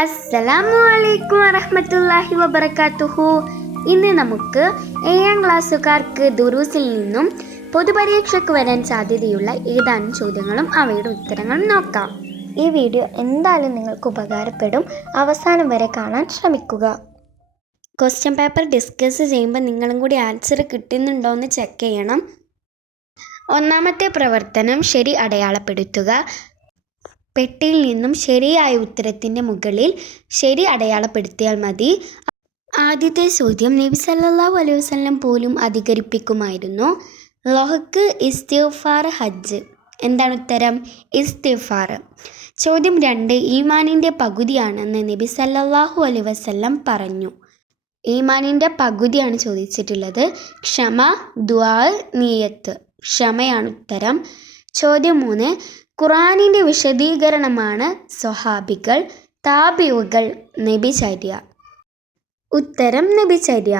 അസ്സലാമു അലൈക്കും വറഹ്മത്തുള്ളാഹി വബറകാതുഹു. ഇന്ന് നമുക്ക് 7ാം ക്ലാസ്സുകാർക്ക് ദുറൂസിൽ നിന്നും പൊതുപരീക്ഷയ്ക്ക് വരാൻ സാധ്യതയുള്ള ഏതാനും ചോദ്യങ്ങളും അവയുടെ ഉത്തരങ്ങളും നോക്കാം. ഈ വീഡിയോ എന്തായാലും നിങ്ങൾക്ക് ഉപകാരപ്പെടും. അവസാനം വരെ കാണാൻ ശ്രമിക്കുക. ക്വസ്റ്റ്യൻ പേപ്പർ ഡിസ്കസ് ചെയ്യുമ്പോൾ നിങ്ങളും കൂടി ആൻസർ കിട്ടുന്നുണ്ടോ എന്ന് ചെക്ക് ചെയ്യണം. ഒന്നാമത്തെ പ്രവർത്തനം ശരി അടയാളപ്പെടുത്തുക. പെട്ടിയിൽ നിന്നും ശരിയായ ഉത്തരത്തിൻ്റെ മുകളിൽ ശരി അടയാളപ്പെടുത്തിയാൽ മതി. ആദ്യത്തെ ചോദ്യം നബി സല്ലല്ലാഹു അലൈഹി വസല്ലം പോലും അധികരിപ്പിക്കുമായിരുന്നു. ലോഹക്ക് ഇസ്തിഗ്ഫാർ ഹജ്ജ്. എന്താണ് ഉത്തരം? ഇസ്തിഗ്ഫാർ. ചോദ്യം 2 ഈമാനിൻ്റെ പകുതിയാണെന്ന് നബി സല്ലല്ലാഹു അലൈഹി വസല്ലം പറഞ്ഞു. ഈമാനിൻ്റെ പകുതിയാണ് ചോദിച്ചിട്ടുള്ളത്. ക്ഷമ, ദുആ, നിയ്യത്ത്. ക്ഷമയാണ് ഉത്തരം. ചോദ്യം 3 ഖുർആനിൻ്റെ വിശദീകരണമാണ് സ്വഹാബികൾ, താബിഉകൾ, നബിചര്യ. ഉത്തരം നബിചര്യ.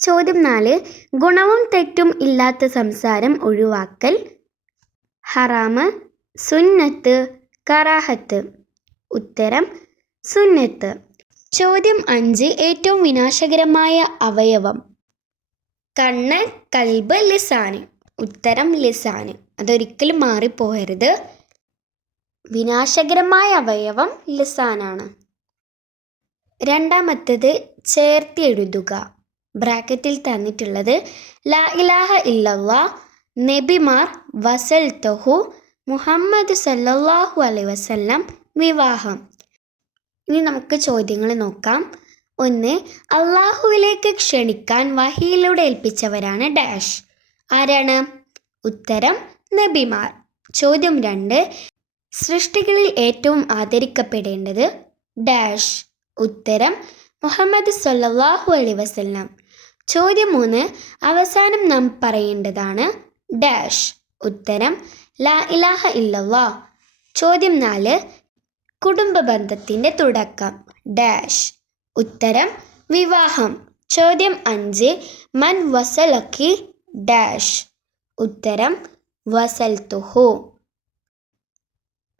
ചോദ്യം 4 ഗുണവും തെറ്റും ഇല്ലാത്ത സംസാരം ഒഴിവാക്കൽ. ഹറാമ്, സുന്നത്ത്, കറാഹത്ത്. ഉത്തരം സുന്നത്ത്. ചോദ്യം 5 ഏറ്റവും വിനാശകരമായ അവയവം. കണ്ണ്, കൽബ്, ലിസാന്. ഉത്തരം ലിസാന്. അതൊരിക്കലും മാറിപ്പോകരുത്. വിനാശകരമായ അവയവം ലിസാനാണ്. രണ്ടാമത്തേത് ചേർത്തി എഴുതുക. ബ്രാക്കറ്റിൽ തന്നിട്ടുള്ളത് ലാ ഇലാഹ ഇല്ലല്ലാഹ്, നബിമാർ, വസൽതഹു, മുഹമ്മദ് സല്ലല്ലാഹു അലൈഹി വസല്ലം, വിവാഹം. ഇനി നമുക്ക് ചോദ്യങ്ങൾ നോക്കാം. 1 അള്ളാഹുവിലേക്ക് ക്ഷണിക്കാൻ വഹിയിലൂടെ ഏൽപ്പിച്ചവരാണ് ഡാഷ്. ആരാണ്? ഉത്തരം നബിമാർ. ചോദ്യം 2 സൃഷ്ടികളിൽ ഏറ്റവും ആദരിക്കപ്പെടേണ്ടത് ഡാഷ്. ഉത്തരം മുഹമ്മദ് സല്ലല്ലാഹു അലൈഹി വസല്ലം. ചോദ്യം 3 അവസാനം നാം പറയേണ്ടതാണ് ഡാഷ്. ഉത്തരം ലാ ഇലാഹ ഇല്ലല്ലാഹ്. ചോദ്യം 4 കുടുംബ ബന്ധത്തിൻ്റെ തുടക്കം ഡാഷ്. ഉത്തരം വിവാഹം. ചോദ്യം 5 മൻ വസലക്കി ഡാഷ്. ഉത്തരം വസൽതുഹു.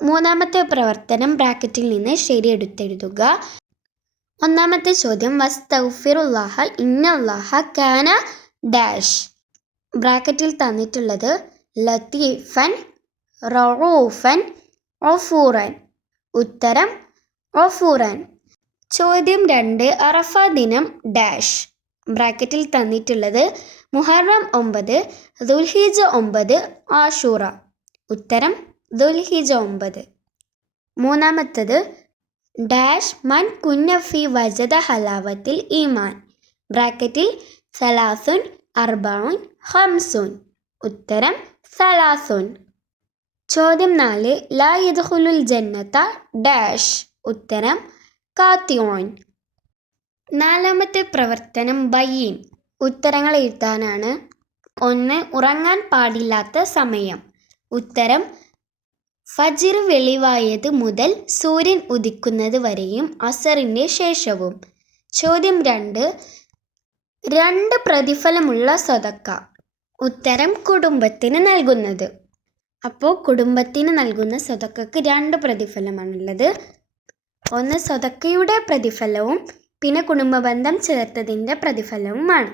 മൂന്നാമത്തെ പ്രവർത്തനം ബ്രാക്കറ്റിൽ നിന്ന് ശരി എടുത്തെഴുതുക. ഒന്നാമത്തെ ചോദ്യം വസ്തഗ്ഫിറുല്ലാഹ ഇന്നല്ലാഹ കാന ഡാഷ്. ബ്രാക്കറ്റിൽ തന്നിട്ടുള്ളത് ലത്തീഫൻ, റഊഫൻ, ഗഫൂറൻ. ഉത്തരം ഗഫൂറൻ. ചോദ്യം 2 അറഫ ദിനം ഡാഷ്. ബ്രാക്കറ്റിൽ തന്നിട്ടുള്ളത് മുഹറം 9, ദുൽഹിജ്ജ 9, ആഷൂറ. ഉത്തരം ദുൽഹിജ്ജ 9. മൂന്നാമത്തത് ഡാഷ് മൻ കുന്നഫി വജദ ഹലാവത്തിൽ ഈമാൻ. ബ്രാക്കറ്റിൽ സലാസുൻ, അർബഉൻ, ഖംസുൻ. ഉത്തരം സലാസുൻ. ചോദ്യം 4 ലാ യദ്ഖുലുൽ ജന്നത ഡാഷ്. ഉത്തരം കാത്തിഊൻ. നാലാമത്തെ പ്രവർത്തനം ബയ്യിൻ. ഉത്തരങ്ങൾ എഴുതാനാണ്. 1 ഉറങ്ങാൻ പാടില്ലാത്ത സമയം. ഉത്തരം ഫജ്ർ വെളിവായത് മുതൽ സൂര്യൻ ഉദിക്കുന്നത് വരെയും അസറിൻ്റെ ശേഷവും. ചോദ്യം 2 പ്രതിഫലമുള്ള സദക്ക. ഉത്തരം കുടുംബത്തിന് നൽകുന്നത്. അപ്പോൾ കുടുംബത്തിന് നൽകുന്ന സദക്കക്ക് 2 പ്രതിഫലമാണുള്ളത്. 1 സദക്കയുടെ പ്രതിഫലവും പിന്നെ കുടുംബബന്ധം ചേർത്തതിൻ്റെ പ്രതിഫലവുമാണ്.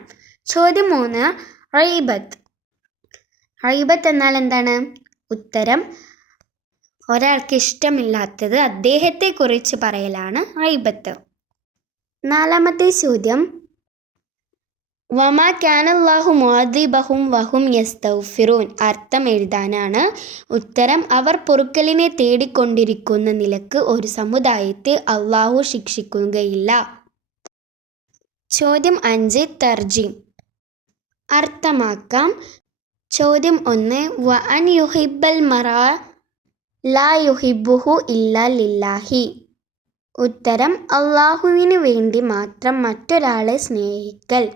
ചോദ്യം 3 റൈബത്ത്. റൈബത്ത് എന്നാൽ എന്താണ്? ഉത്തരം ഒരാൾക്ക് ഇഷ്ടമില്ലാത്തത് അദ്ദേഹത്തെക്കുറിച്ച് പറയലാണ് റൈബത്ത്. നാലാമത്തെ ചോദ്യം വമാ കാനല്ലാഹു മുഅദ്ദിബഹും വഹും യസ്തഗ്ഫിറൂൻ. അർത്ഥം എഴുതാനാണ്. ഉത്തരം അവർ പൊറുക്കലിനെ തേടിക്കൊണ്ടിരിക്കുന്ന നിലക്ക് ഒരു സമുദായത്തെ അള്ളാഹു ശിക്ഷിക്കുകയില്ല. ചോദ്യം 5 തർജീം. അർത്ഥമാക്കാം. ചോദ്യം 1 വ അൻ യുഹിബ്ബൽ മർഅ ലാ യുഹിബ്ബുഹു ഇല്ലാ ലില്ലാഹി. ഉത്തരം അള്ളാഹുവിന് വേണ്ടി മാത്രം മറ്റൊരാളെ സ്നേഹിക്കൽ.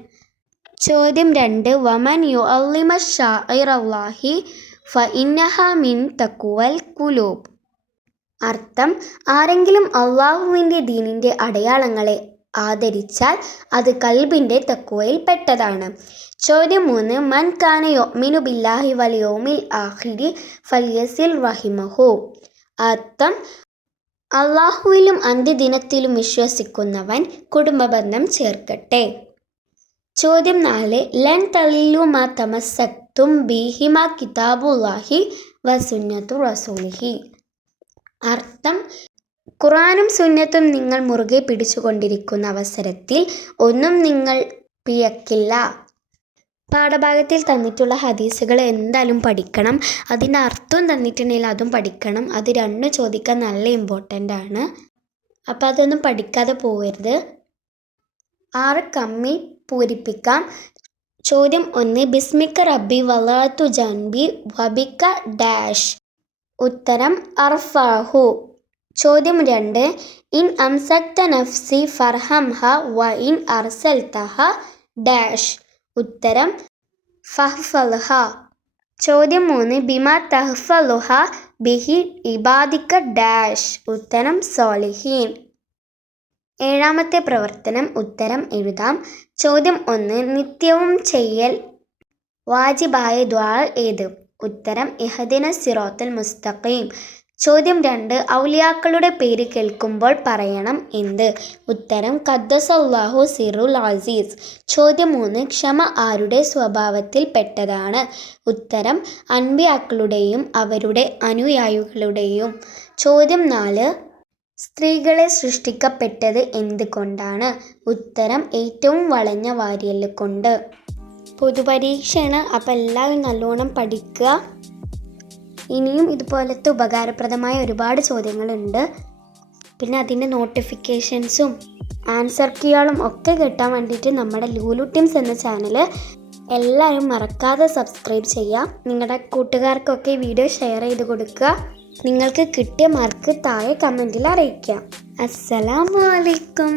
ചോദ്യം 2 വമൻ യുഅള്ളിമ ശഅഇറല്ലാഹി ഫഇന്നഹ മിൻ തഖ്വൽ ഖുലൂബ്. അർത്ഥം ആരെങ്കിലും അള്ളാഹുവിൻ്റെ ദീനിൻ്റെ അടയാളങ്ങളെ ആദരിച്ചാൽ അത് കൽബിൻ്റെ തഖ്വയിൽ പെട്ടതാണ്. ചോദ്യം 3 മൻ കാന യുഅ്മിനു ബില്ലാഹി വൽ യൗമിൽ ആഖിരി ഫൽയസിൽ റഹിമഹു. അർത്ഥം അള്ളാഹുവിലും അന്ത്യദിനത്തിലും വിശ്വസിക്കുന്നവൻ കുടുംബബന്ധം ചേർക്കട്ടെ. ചോദ്യം 4. ലൻ തളില്ലു മാ തമസ്സക്തും ബിഹിമാ കിതാബുല്ലാഹി വസുന്നത്തു റസൂലിഹി. അർത്ഥം: ഖുർആനും സുന്നത്തും നിങ്ങൾ മുറുകെ പിടിച്ചുകൊണ്ടിരിക്കുന്ന അവസരത്തിൽ ഒന്നും നിങ്ങൾ പിഴക്കില്ല. പാഠഭാഗത്തിൽ തന്നിട്ടുള്ള ഹദീസുകൾ എന്തായാലും പഠിക്കണം. അതിൻ്റെ അർത്ഥം തന്നിട്ടുണ്ടെങ്കിൽ അതും പഠിക്കണം. അത് രണ്ടും ചോദിക്കാൻ നല്ല ഇമ്പോർട്ടൻ്റ് ആണ്. അപ്പോൾ അതൊന്നും പഠിക്കാതെ പോകരുത്. 6 കമ്മി പൂരിപ്പിക്കാം. ചോദ്യം 1. ബിസ്മിക റബ്ബി വലഅതു ജൻബി വബിക ഡാഷ്. ഉത്തരം അർഫഅഹു. ചോദ്യം 2. ഇൻ അംസക്ത നഫ്സി ഫർഹംഹ വ ഇൻ അർസൽതഹ ഡാഷ്. ഉത്തരം ഫഹ്ഫൽഹ. ചോദ്യം 3. ബിമാ തഹ്ഫലുഹ ബിഹി ഇബാദിക ഡാഷ്. ഉത്തരം സ്വാലിഹീൻ. 7ാമത്തെ പ്രവർത്തനം. ഉത്തരം എഴുതാം. ചോദ്യം 1. നിത്യവും ചെയ്യൽ വാജിബായ ദുആ ഏത്? ഉത്തരം ഇഹ്ദിന സിറാത്തൽ മുസ്തഖീം. ചോദ്യം 2. ഔലിയാക്കളുടെ പേര് കേൾക്കുമ്പോൾ പറയണം എന്ത്? ഉത്തരം ഖദ്ദസല്ലാഹു സിറുൽ അസീസ്. ചോദ്യം 3. ക്ഷമ ആരുടെ സ്വഭാവത്തിൽ പെട്ടതാണ്? ഉത്തരം അൻബിയാക്കളുടെയും അവരുടെ അനുയായികളുടെയും. ചോദ്യം 4. സ്ത്രീകളെ സൃഷ്ടിക്കപ്പെട്ടത് എന്തുകൊണ്ടാണ്? ഉത്തരം ഏറ്റവും വളഞ്ഞ വാരിയല് കൊണ്ട്. പൊതുപരീക്ഷയാണ്, അപ്പോൾ എല്ലാവരും നല്ലോണം പഠിക്കുക. ഇനിയും ഇതുപോലത്തെ ഉപകാരപ്രദമായ ഒരുപാട് ചോദ്യങ്ങളുണ്ട്. പിന്നെ അതിൻ്റെ നോട്ടിഫിക്കേഷൻസും ആൻസർ കീകളും ഒക്കെ കിട്ടാൻ വേണ്ടിയിട്ട് നമ്മുടെ ലൂലു ടീംസ് എന്ന ചാനൽ എല്ലാവരും മറക്കാതെ സബ്സ്ക്രൈബ് ചെയ്യുക. നിങ്ങളുടെ കൂട്ടുകാർക്കൊക്കെ ഈ വീഡിയോ ഷെയർ ചെയ്ത് കൊടുക്കുക. നിങ്ങൾക്ക് കിട്ടിയ മാർക്ക് താഴെ കമൻറ്റിൽ അറിയിക്കുക. അസ്സലാമു അലൈക്കും.